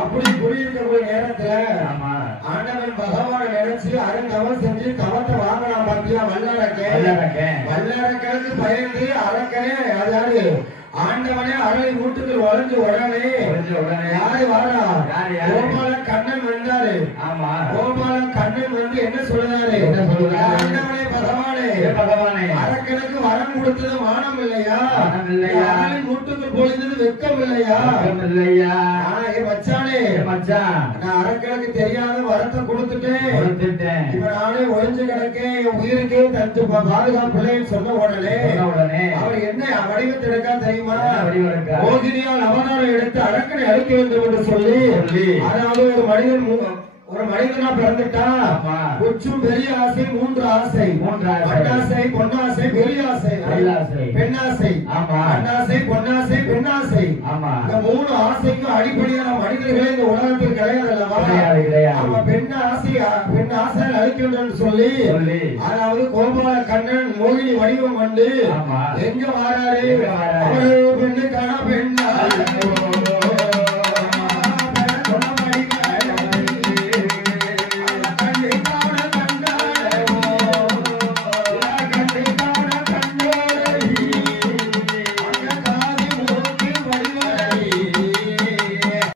அப்படி குடியிருக்கக்கூடிய நேரத்துல ஆண்டவன் பகவான் நினைச்சு அருந்தவம் செஞ்சு தவத்தை வாங்கலாம் பாத்தியா வல்லரக்கனுக்கு பயந்து அரக்கனே அதாவது ஆண்டவனே அருளை வீட்டுக்கு வளைஞ்சு உடனே யாரு வாரா கோபால கண்ணன் வந்தாரு. கோபால கண்ணன் வந்து என்ன சொல்றாரு? ஆண்டவனே பகவானே அரக்கனுக்கு வரம் கொடுத்தது மானம் இல்லையா? அருளை வீட்டுக்கு பொழுது வெக்கம் இல்லையா? மச்சானே நான் அரக்கனுக்கு தெரியாத வரத்தை கொடுத்துட்டேன். இப்ப நானே ஒழிஞ்சு கிடக்கேன், என் உயிருக்கே தந்து பாதுகாப்புள்ளேன்னு சொன்ன உடனே அவர் என்ன வடிவத்தை எடுக்கா தெரியுமா? மோகினியால் அவதாரம் எடுத்து அரக்கனை அழிக்க வேண்டும் என்று சொல்லி, அதாவது ஒரு மனிதனா பிறந்துட்டா கொஞ்சம் பெரிய ஆசை, மூன்று ஆசை, பட்டாசை, பொன்னாசை, பெரிய ஆசை, பெண்ணாசை, பட்டாசை, பொன்னாசை, பெண்ணாசை. இந்த மூணு ஆசைக்கும் அடிப்படையான மனிதர்களே இந்த உலகத்தில் கிடையாது அல்லவா? பெண் ஆசையில் அழிக்க வேண்டும் சொல்லி, அதாவது கோபால கண்ணன் மோகினி வடிவம் வந்து எங்க வாராரு? அவரு